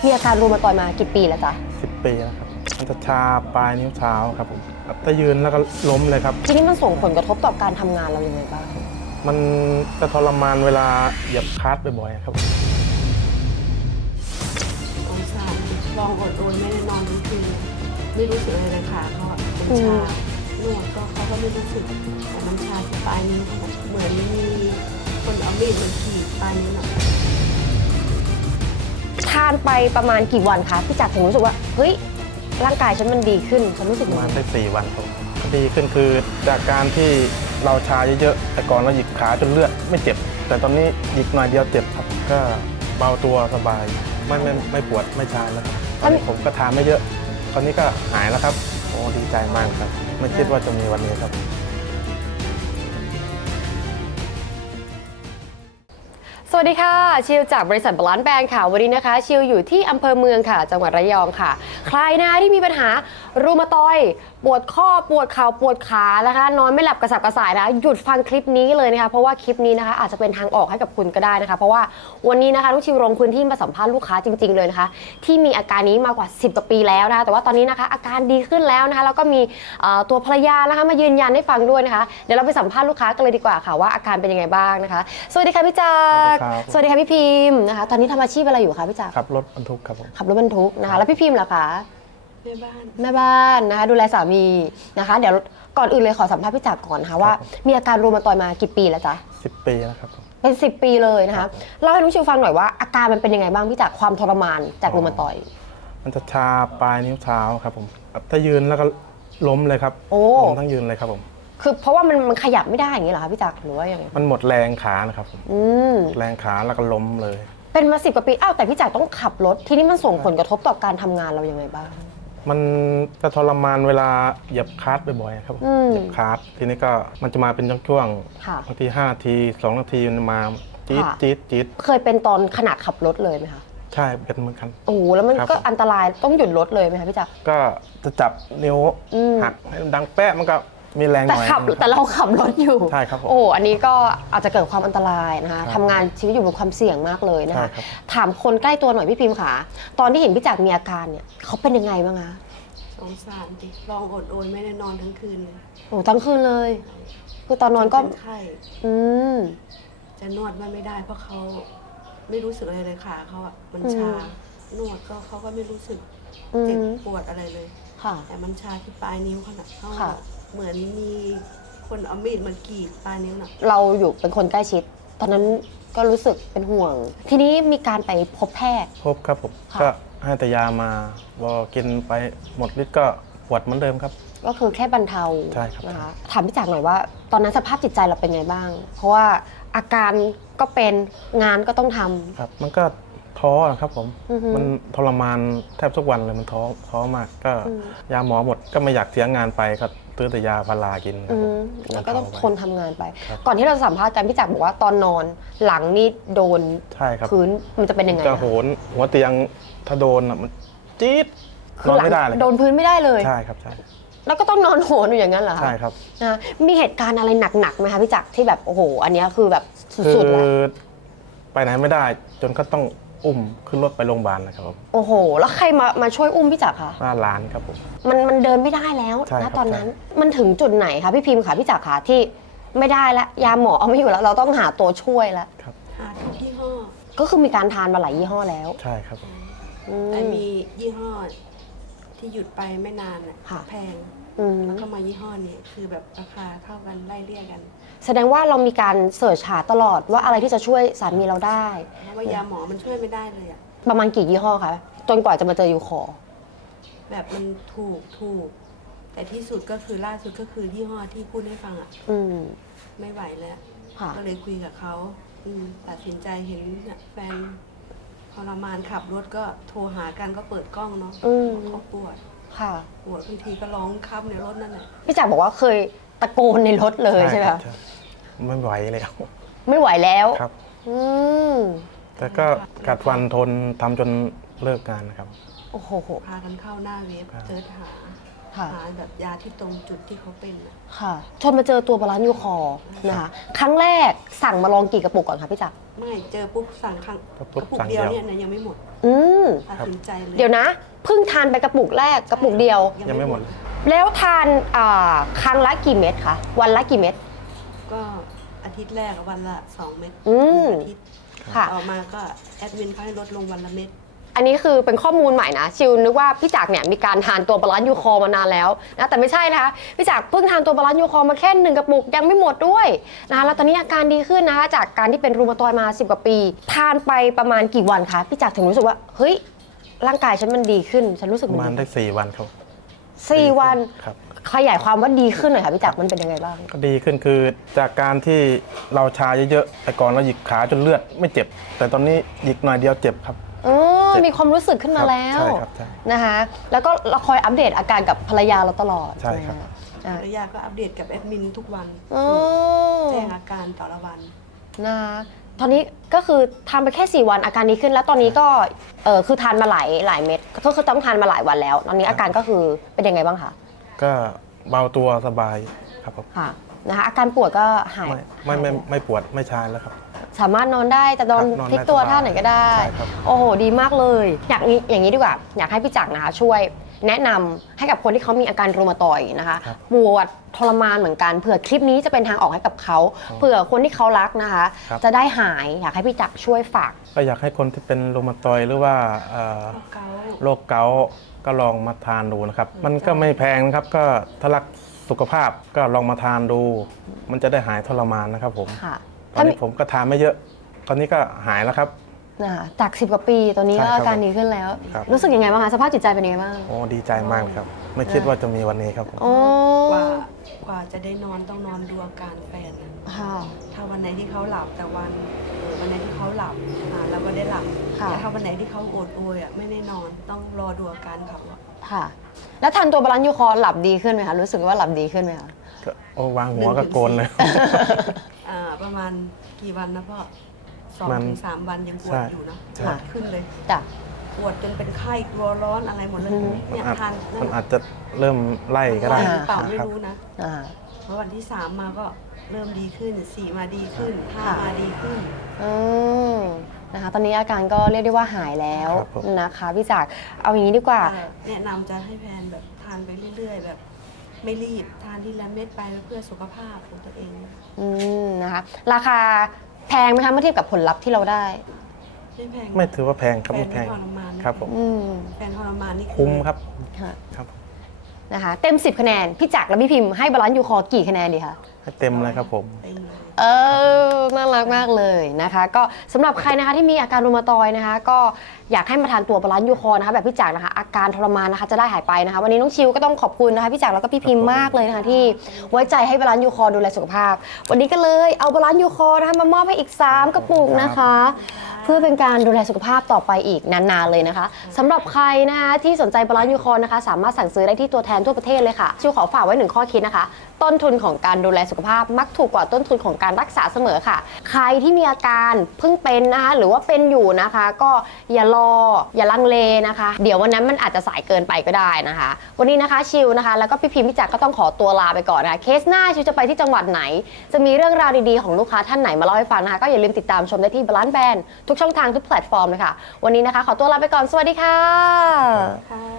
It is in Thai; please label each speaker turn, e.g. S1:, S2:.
S1: มีอาการรูมาตอยมากี่ปีแล้วจ๊ะ
S2: 10 ปีแล้วครับมันจะชาปลายนิ้วเท้าครับผมถ้ายืนแล้วก็ล้มเลยครับ
S1: ทีนี้มันส่งผลกระทบต่อการทำงานเรายังไงบ้าง
S2: มันจะทรมานเวลาเหยียบคลัตช์บ่อยๆครับ
S3: สงสารลองอดโอนไม่ได้นอนทั้งคืนไม่รู้สึกอะไรเลยค่ะเขาเป็นชานวดก็เขาก็ไม่รู้สึกแต่มันชาที่ปลายนิ้วเขาแบบเหมือนมีคนเอามีดมันขีดปลายนิ้วหน่อย
S1: ทานไปประมาณกี่วันคะพี่จักรถึงรู้สึกว่าเฮ้ยร่างกายฉันมันดีขึ้นฉันรู้สึก
S2: ประมาณได้4 วันครับดีขึ้นคือจากการที่เราชาเยอะๆแต่ก่อนเราหยิกขาจนเลือดไม่เจ็บแต่ตอนนี้หยิกหน่อยเดียวเจ็บครับก็เบาตัวสบายไม่ปวดไม่ชาแล้วตอนนี้ผมก็ทานไม่เยอะตอนนี้ก็หายแล้วครับโอ้ดีใจมากครับไม่คิดว่าจะมีวันนี้ครับ
S1: สวัสดีค่ะชิวจากบริษัทบาลานซ์แบรนด์ค่ะวันนี้นะคะชิวอยู่ที่อำเภอเมืองค่ะจังหวัดระยองค่ะใครนะที่มีปัญหารูมาตอยปวดข้อปวดเข่าปวดขานะคะนอนไม่หลับกระสับกระส่ายนะหยุดฟังคลิปนี้เลยนะคะเพราะว่าคลิปนี้นะคะอาจจะเป็นทางออกให้กับคุณก็ได้นะคะเพราะว่าวันนี้นะคะลูกชิวลงพื้นที่มาสัมภาษณ์ลูกค้าจริงๆเลยนะคะที่มีอาการนี้มากว่า10 กว่าปีแล้วนะคะแต่ว่าตอนนี้นะคะอาการดีขึ้นแล้วนะคะแล้วก็มีตัวภรรยานะคะมายืนยันให้ฟังด้วยนะคะเดี๋ยวเราไปสัมภาษณ์ลูกค้ากันเลยดีกว่าค่ะว่าอาการเป็นยังไงบ้างนะคะสวัสดีค่ะพี่จักรสวัสดีค่ะพี่พิมพ์นะคะตอนนี้ทำอาชีพอะไรอยู่คะพี่จักร
S2: ขับรถบรรทุกครับผม
S1: ขับรถบรรทุกนะคะแล้วพี่พิมพ์ล่ะคะ
S3: แม่บ้าน
S1: นะคะดูแลสามีนะคะเดี๋ยวก่อนอื่นเลยขอสัมภาษณ์พี่จักรก่อนนะคะว่ามีอาการรูมาตอยมากี่ปีแล้วจ๊ะ
S2: 10 ปีแล้วครับ
S1: เป็น10 ปีเลยนะคะเล่าให้น้องชิวฟังหน่อยว่าอาการมันเป็นยังไงบ้างพี่จักรความทรมานจากรูมาตอย
S2: มันจะชาปลายนิ้วเท้าครับผมถ้ายืนแล้วก็ล้มเลยครับล้มทั้งยืนเลยครับผม
S1: คือเพราะว่ามันขยับไม่ได้อย่างนี้เหรอคะพี่จักรหรือว่ายังไง
S2: มันหมดแรงขานะครับผมแรงขาแล้วก็ล้มเลย
S1: เป็นมา10 กว่าปีอ้าวแต่พี่จักรต้องขับรถทีนี้มันส่งผลกระทบต่อการทำงานเรายังไงบ้าง
S2: มันจะทรมานเวลาเหยียบคลัตช์บ่อยๆครับเหยียบคลัตช์ทีนี้ก็มันจะมาเป็นช่วงๆบางที5 นาที2 นาทีมันมาจี๊ด
S1: เคยเป็นตอนขณะขับรถเลยไหมคะ
S2: ใช่เป็นเหมือนกัน
S1: โอ้แล้วมันก็อันตรายต้องหยุดรถเลยไหมคะพี่จักร
S2: ก็จะจับนิ้วหักให้ดังแป๊ะมันก็มีแรงหน่อย
S1: แต่เราขับรถอยู่
S2: ใช่ครับ
S1: โอ้อันนี้ก็อาจจะเกิดความอันตรายนะคะทำงานชีวิตอยู่บนความเสี่ยงมากเลยนะคะถามคนใกล้ตัวหน่อยพี่พิมพ์ค่ะตอนที่เห็นพี่จักรมีอาการเนี่ยเขาเป็นยังไงบ้างคะ
S3: สงสารดิลองอดโอนไม่ได้นอนทั้งคืนเลย
S1: โอ้ทั้งคืนเลยคือตอนนอนก็
S3: เป็นไข้จะนวดมันไม่ได้เพราะเขาไม่รู้สึกอะไรเลยค่ะเขาอ่ะมันชานวดก็เขาก็ไม่รู้สึกเจ็บปวดอะไรเลยแต่มันชาที่ปลายนิ้วขนาดเขาเหมือนมีคนเอามีดมันกรีดปลายนิ้วน่ะ
S1: เราอยู่เป็นคนใกล้ชิดตอนนั้นก็รู้สึกเป็นห่วงทีนี้มีการไปพบแพทย์
S2: พบครับผมก็ให้แต่ยามาพอกินไปหมดฤทธิ์ก็ปวดเหมือนเดิมครับ
S1: ก็คือแค่บรรเทา
S2: ใช่ครับ
S1: นะคะถามพี่จักรหน่อยว่าตอนนั้นสภาพจิตใจเราเป็นไงบ้างเพราะว่าอาการก็เป็นงานก็ต้องทำ
S2: ครับมันก็ท้อครับผมมันทรมานแทบทุกวันเลยมันท้อมากก็ยาหมอหมดก็ไม่อยากเสียงานไปครับตื้อแต่ยาพารากิน
S1: แล้วก็ต้องทนทำงานไปก่อนที่เราสัมภาษณ์กันพี่จักรบอกว่าตอนนอนหลังนี่โดนพื้นมันจะเป็นยังไง
S2: จะโหนหัวเตียงถ้าโดนมันจี๊ดนอนไม่ได้เลย
S1: โดนพื้นไม่ได้เลย
S2: ใช่ครับใช่
S1: แล้วก็ต้องนอนโหนอยู่อย่างนั้นเหรอคะ
S2: ใช่ครับ
S1: นะมีเหตุการณ์อะไรหนักๆไหมคะพี่จักรที่แบบโอ้โหอันนี้คือแบบสุดๆแล้ว
S2: ไปไหนไม่ได้จนก็ต้องอุ้มขึ้นรถไปโรงพยาบาลนะครับ
S1: โอ้โหแล้วใครมาช่วยอุ้มพี่จักรคะ
S2: ร้านครับผม
S1: มันเดินไม่ได้แล้วนะตอนนั้นมันถึงจุดไหนคะพี่พิมพ์ค่ะพี่จักรคะที่ไม่ได้แล้วยาหมอเอาไม่อยู่แล้วเราต้องหาตัวช่วยแล้ว
S3: หาทุกยี่ห้อ
S1: ก็คือมีการทานมาหลายยี่ห้อแล้ว
S2: ใช่ครับ
S3: แต่มียี่ห้อที่หยุดไปไม่นานแพงแล้วก็มายี่ห้อนี้คือแบบราคาเท่ากันไล่เลี่ยกัน
S1: แสดงว่าเรามีการเสิร์ชหาตลอดว่าอะไรที่จะช่วยสามีเราได้
S3: เพราะว่ายาหมอมันช่วยไม่ได้เลยอะ
S1: ประมาณกี่ยี่ห้อคะจนกว่าจะมาเจอยูคอ
S3: แบบมันถูกแต่ที่สุดก็คือล่าสุดก็คือยี่ห้อที่พูดให้ฟังอ่ะไม่ไหวแล้วก็เลยคุยกับเขาตัดสินใจเห็นแฟนทรมานขับรถก็โทรหากันก็เปิดกล้องเนาะเขาปวดปวดบางทีก็ร้องคับในรถนั่นแหละ
S1: พี่จักรบอกว่าเคยตะโกนในรถเลยใช่ไหมคะ
S2: ไม่ไหวแล้ว
S1: ไม่ไหวแล้ว
S2: ครับแต่ก็กัดฟันทนทำจนเลิกงานนะครับ
S1: โอ้โห
S3: พากันเข้าหน้าเว็บเสิร์ชหา
S1: ค่ะ
S3: หาแบบยาที่ตรงจุดที่เขาเป็นอะ
S1: ค่ะจนมาเจอตัวบาลานซ์ยูคอร์นะคะครั้งแรกสั่งมาลองกี่กระปุกก่อนคะพี่จักร
S3: ไม่เจอปุ๊บสั่งครั้ง
S2: ก
S3: ก
S2: ระ
S3: ระ
S2: ปุ
S3: ปุ
S2: ก
S3: ก
S2: สั่ง
S3: เดียว
S2: เดียว
S3: เนี่ยนะยังไม่หมด
S1: อืม
S3: ตัดสินใจเลย
S1: เดี๋ยวนะเพิ่งทานไปกระปุกแรกกระปุกเดียว
S2: ยังไม่หมด
S1: แล้วทานครั้งละกี่เม็ดคะวันละกี่เม็ด
S3: ก็อาทิตย์แรกอะวันละ2 เม็ด
S1: อืม
S3: อาทิตย์
S1: ค่ะ
S3: ต่อมาก็แอดมินเขาให้ลดลงวันละเม็ด
S1: อันนี้คือเป็นข้อมูลใหม่นะชิวนึกว่าพี่จักรเนี่ยมีการทานตัวบาลานซ์ยูคอร์มานานแล้วนะแต่ไม่ใช่นะคะพี่จักรเพิ่งทานตัวบาลานซ์ยูคอร์มาแค่1 กระปุกยังไม่หมดด้วยนะคะแล้วตอนนี้อาการดีขึ้นนะคะจากการที่เป็นรูมาตอยด์มา10 กว่าปี ทานไปประมาณกี่วันคะพี่จักรถึงรู้สึกว่าเฮ้ยร่างกายฉันมันดีขึ้นฉันรู้สึก
S2: ประ
S1: มัน
S2: มาณ
S1: ดี
S2: ได้4 วันครับ
S1: 4 วัน
S2: ครับ
S1: ขยายความว่าดีขึ้นหน่อยค่ะพี่จักรมันเป็นยังไงบ้าง
S2: ก็ดีขึ้นคือจากการที่เราชาเยอะๆแต่ก่อนเราหยิกขาจนเลือดไม่เจ็บ แต่ตอนนี้หยิกหน่อยเดียวเจ็บครับ
S1: อ๋อมีความรู้สึกขึ้นมาแล้ว
S2: ใช่ครับใช่
S1: นะคะแล้วก็เราคอยอัปเดตอาการกับภรรยาเราตลอด
S2: ใช่ครับ
S1: ไหมอ่ะ
S3: ภรรยาก็อัปเดตกับแอดมินทุกวัน
S1: อ๋อ
S3: แจ้งอาการแต่ละวัน
S1: นะคะตอนนี้ก็คือทานไปแค่ 4 วันอาการดีขึ้นแล้วตอนนี้ก็คือทานมาหลายเม็ดก็คือต้องทานมาหลายวันแล้ว ตอนนี้อาการก็คือเป็นยังไงบ้างคะ
S2: ก็เบาตัวสบายครับผม
S1: ค่ะนะคะอาการปวดก็หาย
S2: ไม่ปวดไม่ชาแล้วครับ
S1: สามารถนอนได้จะนอน
S2: ครับนอนได้
S1: พลิกตัว
S2: สบาย
S1: ท่าไหนก็ได้
S2: ใช่ครับ
S1: โอ้โหดีมากเลยอย่างนี้ดีกว่า อยากให้พี่จักรนะคะช่วยแนะนำให้กับคนที่เขามีอาการรูมาตอยด์นะคะ
S2: ครับ
S1: ปวดทรมานเหมือนกันเผื่อคลิปนี้จะเป็นทางออกให้กับเขาเผื่อคนที่เขารักนะคะ
S2: ครับ
S1: จะได้หายอยากให้พี่จักรช่วยฝาก
S2: ก็อยากให้คนที่เป็นรูมาตอยด์หรือว่าโรคเกาต์ก็ลองมาทานดูนะครับ มันก็ไม่แพงนะครับก็ถ้ารักสุขภาพก็ลองมาทานดู มันจะได้หายทรมานนะครับผม
S1: ค่ะ
S2: ตอนนี้ผมก็ทานไม่เยอะ ตอนนี้ก็หายแล้วครับ
S1: นะคะจาก 10 กว่าปีตอนนี้
S2: ใช่
S1: ก็
S2: ครับ
S1: อาการดีขึ้นแล้ว
S2: ครับ
S1: รู้สึกยังไงบ้างคะสภาพจิตใจเป็นยังไงบ้าง
S2: โอ้ดีใจมากเลยครับ ไม่คิดว่าจะมีวันนี้ครับผม
S1: โอ้
S3: กว่าจะได้นอนต้องนอนดูอาการแฟนอะ
S1: ค่ะ
S3: ถ้าวันไหนที่เขาหลับแต่วันไหนที่เขาหลับเราก็ได้หลับ
S1: ค่ะ
S3: แต่ถ้าวันไหนที่เขาโอดโอยไม่ได้นอนต้องรอดูอาการเขาอะ
S1: ค่ะ แล้วทานตัวบาลานซ์ยูคอร์หลับดีขึ้นไหมคะรู้สึกว่าหลับดีขึ้นไหมคะ
S2: ก็โอ้วางหัวก็โกนเลย
S3: ประมาณกี่วันนะพ่อ2
S2: มัน
S3: ถึง 3 วันยังปว
S2: ใช่
S3: ดอยู่นะ
S2: ใช่
S3: ปวดขึ้นเลย
S1: จ้ะ
S3: ปวดจนเป็นไข้ตัวร้อนอะไรหมดเลย
S1: อืม
S3: เนี่ยทาน
S2: มันอาจจะเริ่มไล่ก็ได้
S3: หรือเปล่าไม่
S2: ครับ
S3: รู้นะ
S1: อ่า
S3: เพราะวันที่ 3 มาก็เริ่มดีขึ้น 4 มาดีขึ้น
S1: ค่ะ
S3: 5 มาดีขึ้น
S1: อืมนะคะ ตอนนี้อาการก็เรียกได้ว่าหายแล้ว
S2: ครับผม
S1: นะคะพี่จักรเอาอย่างนี้ดีกว่า
S3: แนะนำจะให้แพนแบบทานไปเรื่อยๆ แบบไม่รีบทานทีละเม็ดไปเพื่อสุขภาพของตัวเอง
S1: อืมนะคะ ราคาแพงไหมคะเมื่อเทียบกับผลลัพธ์ที่เราได้
S3: ไม่แพง
S2: ไม่ถือว่าแพงครับ
S3: แฟ
S2: ไม่
S3: น
S2: แพ
S3: ไม่
S2: ง
S3: ทรมานนะ
S2: ครับผม
S1: อืม
S3: แฟนทรมานนี่อ
S2: คุ้มครับ
S1: ค่ะ
S2: ครับ
S1: นะคะ เต็ม 10 คะแนน พี่จักรและพี่พิมพ์ให้บาลานซ์ยูคอร์กี่คะแนนดีคะ
S2: ให้เต็มเลยครับผม
S3: เต็มเลย
S1: เออ น่ารักมากเลยนะคะ ก็สำหรับใครนะคะที่มีอาการรูมาตอยด์นะคะ ก็อยากให้มาทานตัวบาลานซ์ยูคอร์นะคะแบบพี่จักรนะคะ อาการทรมานนะคะจะได้หายไปนะคะ วันนี้น้องชิวก็ต้องขอบคุณนะคะพี่จักรแล้วก็พี่พิมพ์มากเลยนะคะที่ไว้ใจให้บาลานซ์ยูคอร์ดูแลสุขภาพ วันนี้ก็เลยเอาบาลานซ์ยูคอร์นะคะมามอบให้อีก 3 กระปุกนะคะ เพื่อเป็นการดูแลสุขภาพต่อไปอีกนานๆเลยนะคะสำหรับใครนะคะที่สนใจบาลานซ์ยูคอร์นะคะสามารถสั่งซื้อได้ที่ตัวแทนทั่วประเทศเลยค่ะชิวขอฝากไว้1 ข้อคิดนะคะ ต้นทุนของการดูแลสุขภาพมักถูกกว่าต้นทุนของการรักษาเสมอค่ะ ใครที่มีอาการเพิ่งเป็นนะคะหรือว่าเป็นอยู่นะคะ ก็อย่ารออย่าลังเลนะคะ เดี๋ยววันนั้นมันอาจจะสายเกินไปก็ได้นะคะ วันนี้นะคะชิวนะคะแล้วก็พี่พิมพ์พี่จักรก็ต้องขอตัวลาไปก่อนนะคะเคสหน้าชิวจะไปที่จังหวัดไหน จะมีเรื่องราวดีๆของลูกค้าท่านไหนมาเล่าให้ฟังนะคะก็อย่าลืมติดตามชมได้ที่บาลานซ์แบนทุกช่องทางทุกแพลตฟอร์มเลยค่ะวันนี้นะคะขอตัวลาไปก่อนสวัสดีค่ะ
S3: ค่ะ